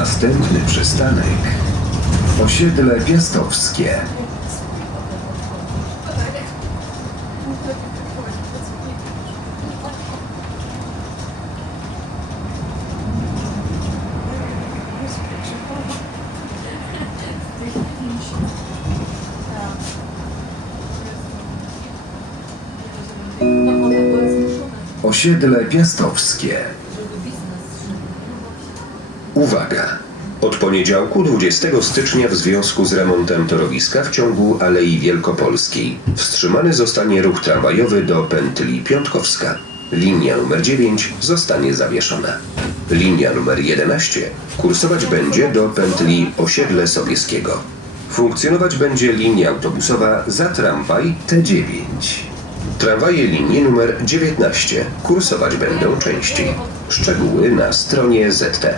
Następny przystanek. Osiedle Piastowskie. Osiedle Piastowskie. Uwaga! Od poniedziałku 20 stycznia w związku z remontem torowiska w ciągu Alei Wielkopolskiej wstrzymany zostanie ruch tramwajowy do pętli Piątkowska. Linia numer 9 zostanie zawieszona. Linia numer 11 kursować będzie do pętli Osiedle Sobieskiego. Funkcjonować będzie linia autobusowa za tramwaj T9. Tramwaje linii numer 19 kursować będą częściej. Szczegóły na stronie ZTM.